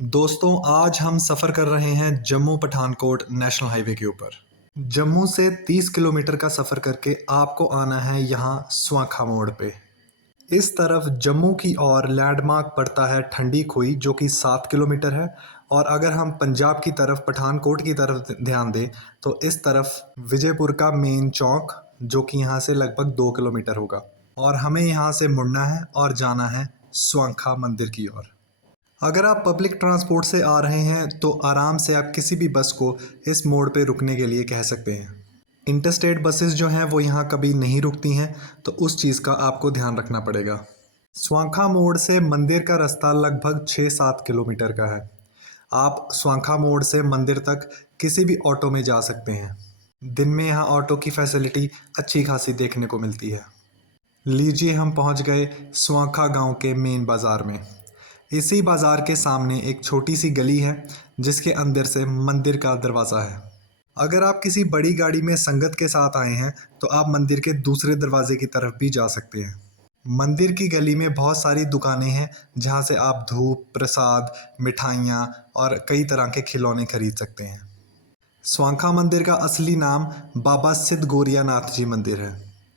दोस्तों आज हम सफ़र कर रहे हैं जम्मू पठानकोट नेशनल हाईवे के ऊपर। जम्मू से 30 किलोमीटर का सफ़र करके आपको आना है यहाँ स्वाखा मोड़ पे। इस तरफ जम्मू की ओर लैंडमार्क पड़ता है ठंडी खुई जो कि 7 किलोमीटर है। और अगर हम पंजाब की तरफ पठानकोट की तरफ ध्यान दें तो इस तरफ विजयपुर का मेन चौक जो कि यहाँ से लगभग 2 किलोमीटर होगा। और हमें यहाँ से मुड़ना है और जाना है स्वाखा मंदिर की ओर। अगर आप पब्लिक ट्रांसपोर्ट से आ रहे हैं तो आराम से आप किसी भी बस को इस मोड़ पे रुकने के लिए कह सकते हैं। इंटरस्टेट बसेस जो हैं वो यहाँ कभी नहीं रुकती हैं, तो उस चीज़ का आपको ध्यान रखना पड़ेगा। स्वाखा मोड़ से मंदिर का रास्ता लगभग 6-7 किलोमीटर का है। आप स्वाखा मोड़ से मंदिर तक किसी भी ऑटो में जा सकते हैं। दिन में यहाँ ऑटो की फैसिलिटी अच्छी खासी देखने को मिलती है। लीजिए हम पहुँच गए स्वाखा गांव के मेन बाज़ार में। इसी बाज़ार के सामने एक छोटी सी गली है जिसके अंदर से मंदिर का दरवाज़ा है। अगर आप किसी बड़ी गाड़ी में संगत के साथ आए हैं तो आप मंदिर के दूसरे दरवाजे की तरफ भी जा सकते हैं। मंदिर की गली में बहुत सारी दुकानें हैं जहां से आप धूप, प्रसाद, मिठाइयाँ और कई तरह के खिलौने खरीद सकते हैं। स्वाखा मंदिर का असली नाम बाबा सिद्ध गोरिया नाथ जी मंदिर है।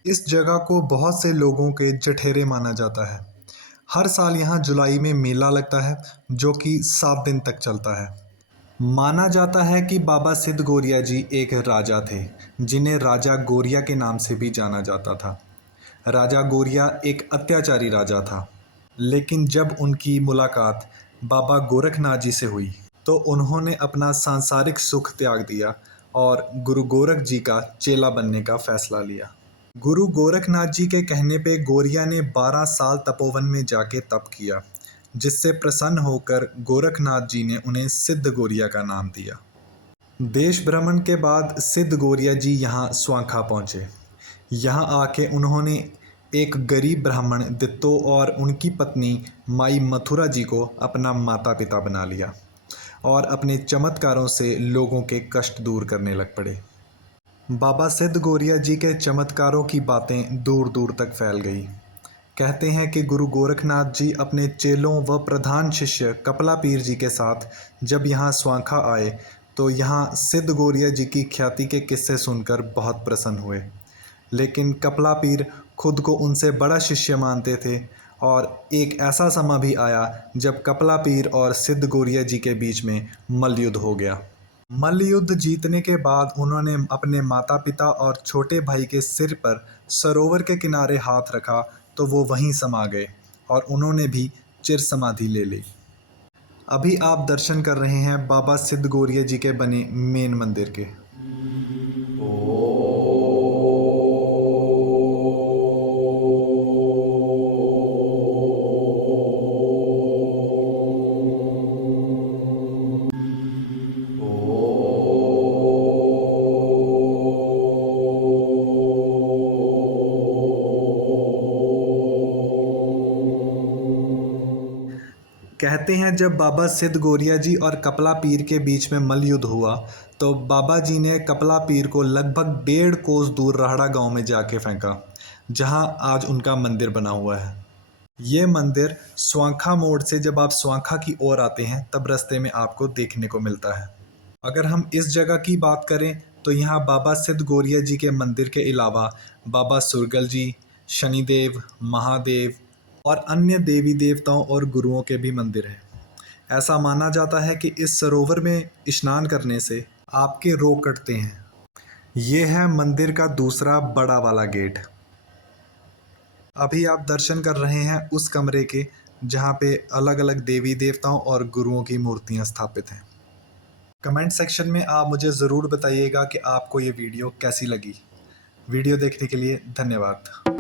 इस जगह को बहुत से लोगों के जठेरे माना जाता है। हर साल यहाँ जुलाई में मेला लगता है जो कि 7 दिन तक चलता है। माना जाता है कि बाबा सिद्ध गोरिया जी एक राजा थे जिन्हें राजा गोरिया के नाम से भी जाना जाता था। राजा गोरिया एक अत्याचारी राजा था, लेकिन जब उनकी मुलाकात बाबा गोरखनाथ जी से हुई तो उन्होंने अपना सांसारिक सुख त्याग दिया और गुरु गोरख जी का चेला बनने का फैसला लिया। गुरु गोरखनाथ जी के कहने पे गोरिया ने 12 साल तपोवन में जाके तप किया, जिससे प्रसन्न होकर गोरखनाथ जी ने उन्हें सिद्ध गोरिया का नाम दिया। देश भ्रमण के बाद सिद्ध गोरिया जी यहाँ स्वाखा पहुँचे। यहाँ आके उन्होंने एक गरीब ब्राह्मण दित्तो और उनकी पत्नी माई मथुरा जी को अपना माता पिता बना लिया और अपने चमत्कारों से लोगों के कष्ट दूर करने लग पड़े। बाबा सिद्ध गोरिया जी के चमत्कारों की बातें दूर दूर तक फैल गई। कहते हैं कि गुरु गोरखनाथ जी अपने चेलों व प्रधान शिष्य कपला पीर जी के साथ जब यहाँ स्वाखा आए तो यहाँ सिद्ध गोरिया जी की ख्याति के किस्से सुनकर बहुत प्रसन्न हुए। लेकिन कपला पीर खुद को उनसे बड़ा शिष्य मानते थे और एक ऐसा समय भी आया जब कपला पीर और सिद्ध गोरिया जी के बीच में मल्लयुद्ध हो गया। मल्लयुद्ध जीतने के बाद उन्होंने अपने माता पिता और छोटे भाई के सिर पर सरोवर के किनारे हाथ रखा तो वो वहीं समा गए और उन्होंने भी चिर समाधि ले ली। अभी आप दर्शन कर रहे हैं बाबा सिद्ध गोरिया जी के बने मेन मंदिर के। कहते हैं जब बाबा सिद्ध गोरिया जी और कपला पीर के बीच में मल्लयुद्ध हुआ तो बाबा जी ने कपला पीर को लगभग 1.5 कोस दूर राहड़ा गांव में जाके फेंका, जहां आज उनका मंदिर बना हुआ है। ये मंदिर स्वाखा मोड़ से जब आप स्वाखा की ओर आते हैं तब रास्ते में आपको देखने को मिलता है। अगर हम इस जगह की बात करें तो यहाँ बाबा सिद्ध गोरिया जी के मंदिर के अलावा बाबा सुरगल जी, शनिदेव, महादेव और अन्य देवी देवताओं और गुरुओं के भी मंदिर हैं। ऐसा माना जाता है कि इस सरोवर में स्नान करने से आपके रोग कटते हैं। ये है मंदिर का दूसरा बड़ा वाला गेट। अभी आप दर्शन कर रहे हैं उस कमरे के जहाँ पे अलग अलग देवी देवताओं और गुरुओं की मूर्तियाँ स्थापित हैं। कमेंट सेक्शन में आप मुझे ज़रूर बताइएगा कि आपको ये वीडियो कैसी लगी। वीडियो देखने के लिए धन्यवाद।